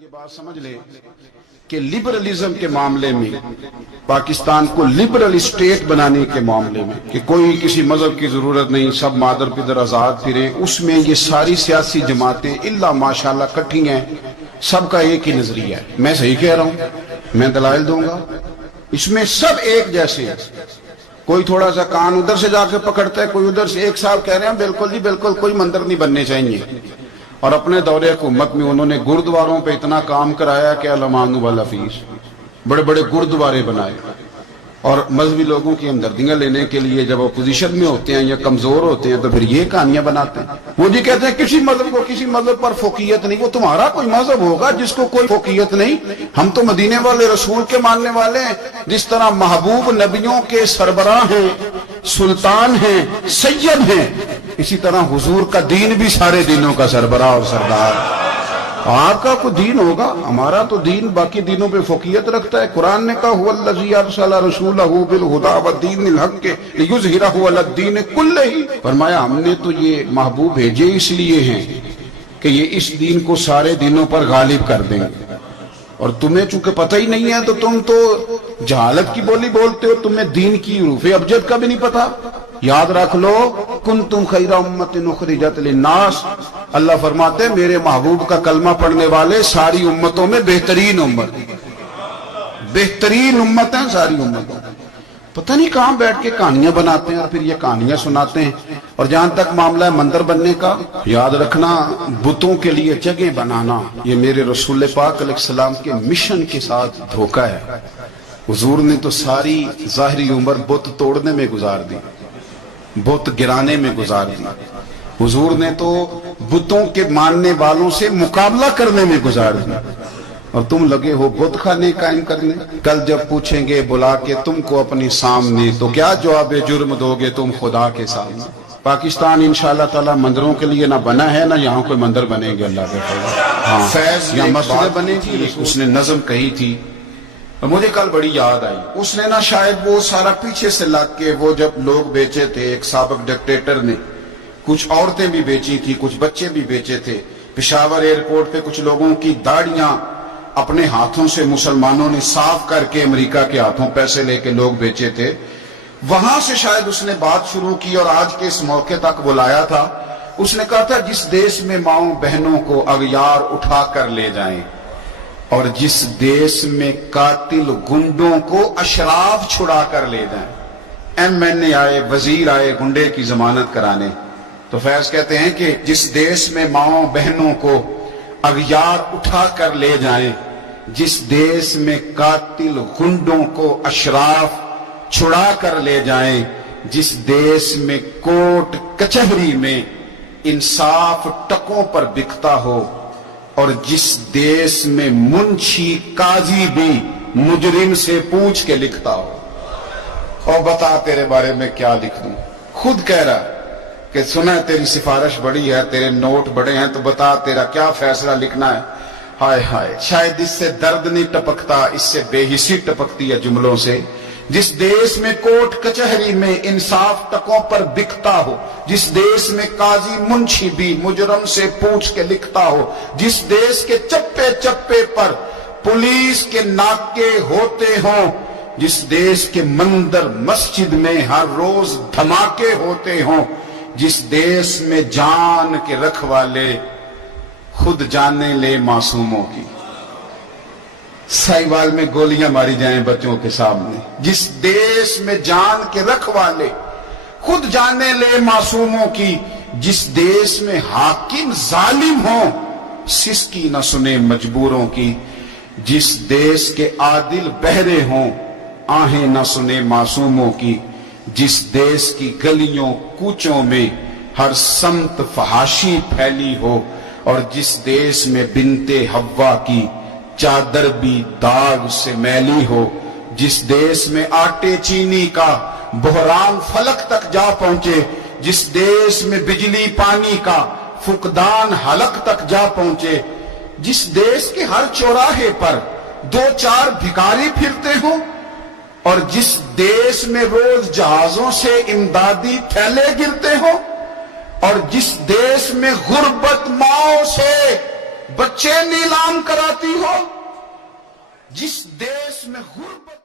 یہ بات سمجھ لیں کہ لبرلزم کے معاملے میں پاکستان کو لبرل اسٹیٹ بنانے کے معاملے میں کہ کوئی کسی مذہب کی ضرورت نہیں، سب مادر پدر آزاد پھریں، اس میں یہ ساری سیاسی جماعتیں الا ماشاءاللہ کٹھی ہیں، سب کا ایک ہی نظریہ ہے۔ میں صحیح کہہ رہا ہوں، میں دلائل دوں گا، اس میں سب ایک جیسے ہیں۔ کوئی تھوڑا سا کان ادھر سے جا کے پکڑتا ہے، کوئی ادھر سے، ایک صاحب کہہ رہے ہیں بالکل جی بالکل کوئی مندر نہیں بننے چاہیے، اور اپنے دور حکومت میں انہوں نے گردواروں پہ اتنا کام کرایا کہ علمان والحفیظ بڑے بڑے گردوارے بنائے، اور مذہبی لوگوں کی ہمدردیاں لینے کے لیے جب اپوزیشن میں ہوتے ہیں یا کمزور ہوتے ہیں تو پھر یہ کہانیاں بناتے ہیں۔ وہ جی کہتے ہیں کسی مذہب کو کسی مذہب پر فوقیت نہیں، وہ تمہارا کوئی مذہب ہوگا جس کو کوئی فوقیت نہیں؟ ہم تو مدینے والے رسول کے ماننے والے ہیں، جس طرح محبوب نبیوں کے سربراہ ہیں، سلطان ہیں، سید ہیں، اسی طرح حضور کا دین بھی سارے دینوں کا سربراہ اور سردار۔ آپ کا کوئی دین ہوگا، ہمارا تو دین باقی دینوں پہ فوقیت رکھتا ہے۔ قرآن نے کہا هو الذی ارسل رسولہ بالہدی ودین الحق لیظہرہ علی الدین کلہ، فرمایا ہم نے تو یہ محبوب بھیجے اس لیے ہیں کہ یہ اس دین کو سارے دینوں پر غالب کر دیں گے، اور تمہیں چونکہ پتہ ہی نہیں ہے تو تم تو جہالت کی بولی بولتے ہو، تمہیں دین کی حروف ابجد کا بھی نہیں پتا۔ یاد رکھ لو کنتم خیر امت اخرجت للناس، اللہ فرماتے ہیں میرے محبوب کا کلمہ پڑھنے والے ساری امتوں میں بہترین امت، بہترین امت ہیں ساری امتوں۔ پتہ نہیں کہاں بیٹھ کے کہانیاں بناتے ہیں اور پھر یہ کہانیاں سناتے ہیں۔ اور جہاں تک معاملہ ہے مندر بننے کا، یاد رکھنا بتوں کے لیے جگہ بنانا یہ میرے رسول پاک علیہ السلام کے مشن کے ساتھ دھوکہ ہے۔ حضور نے تو ساری ظاہری عمر بت توڑنے میں گزار دی، بت گرانے میں گزار دی، حضور نے تو بتوں کے ماننے والوں سے مقابلہ کرنے میں گزار دی، اور تم لگے ہو بت خانے قائم کرنے۔ کل جب پوچھیں گے بلا کے تم کو اپنی سامنے تو کیا جواب جرم دو گے تم خدا کے سامنے؟ پاکستان انشاءاللہ تعالی مندروں کے لیے نہ بنا ہے، نہ یہاں کوئی مندر بنے گے اللہ کے فضل۔ ہاں فیض یا مسجد بنے گی، اس نے نظم کہی تھی، مجھے کل بڑی یاد آئی۔ اس نے نا شاید وہ سارا پیچھے سے لگ کے، وہ جب لوگ بیچے تھے، ایک سابق ڈکٹیٹر نے کچھ عورتیں بھی بیچی تھی، کچھ بچے بھی بیچے تھے، پشاور ایئرپورٹ پہ کچھ لوگوں کی داڑیاں اپنے ہاتھوں سے مسلمانوں نے صاف کر کے امریکہ کے ہاتھوں پیسے لے کے لوگ بیچے تھے۔ وہاں سے شاید اس نے بات شروع کی اور آج کے اس موقع تک بلایا تھا۔ اس نے کہا تھا جس دیش میں ماؤں بہنوں کو اغیار اٹھا کر لے جائیں، اور جس دیش میں قاتل گنڈوں کو اشراف چھڑا کر لے جائیں۔ ایم این اے آئے، وزیر آئے گنڈے کی ضمانت کرانے، تو فیض کہتے ہیں کہ جس دیش میں ماؤں بہنوں کو اغیار اٹھا کر لے جائیں، جس دیش میں قاتل گنڈوں کو اشراف چھڑا کر لے جائیں، جس دیش میں کوٹ کچہری میں انصاف ٹکوں پر بکتا ہو، اور جس دیش میں منشی قاضی بھی مجرم سے پوچھ کے لکھتا ہو۔ اور بتا تیرے بارے میں کیا لکھ دوں؟ خود کہہ رہا کہ سنا ہے تیری سفارش بڑی ہے، تیرے نوٹ بڑے ہیں، تو بتا تیرا کیا فیصلہ لکھنا ہے۔ ہائے ہائے، شاید اس سے درد نہیں ٹپکتا، اس سے بے حسی ٹپکتی ہے جملوں سے۔ جس دیش میں کوٹ کچہری میں انصاف ٹکوں پر بکتا ہو، جس دیش میں قاضی منشی بھی مجرم سے پوچھ کے لکھتا ہو، جس دیش کے چپے چپے پر پولیس کے ناکے ہوتے ہوں، جس دیش کے مندر مسجد میں ہر روز دھماکے ہوتے ہوں، جس دیش میں جان کے رکھوالے خود جانے لے معصوموں کی، سائیوال میں گولیاں ماری جائیں بچوں کے سامنے، جس دیش میں جان کے رکھوالے خود جانے لے معصوموں کی، جس دیش میں حاکم ظالم ہوں سسکی نہ سنے مجبوروں کی، جس دیش کے عادل بہرے ہوں آہیں نہ سنے معصوموں کی، جس دیش کی گلیوں کوچوں میں ہر سمت فحاشی پھیلی ہو، اور جس دیش میں بنت حوا کی چادر بھی داغ سے میلی ہو، جس دیش میں آٹے چینی کا بحران فلک تک جا پہنچے، جس دیش میں بجلی پانی کا فقدان حلق تک جا پہنچے، جس دیش کے ہر چوراہے پر دو چار بھکاری پھرتے ہوں، اور جس دیش میں روز جہازوں سے امدادی تھیلے گرتے ہوں، اور جس دیش میں غربت ماؤں سے بچے نیلام کراتی دیکھو جس دیش میں غربت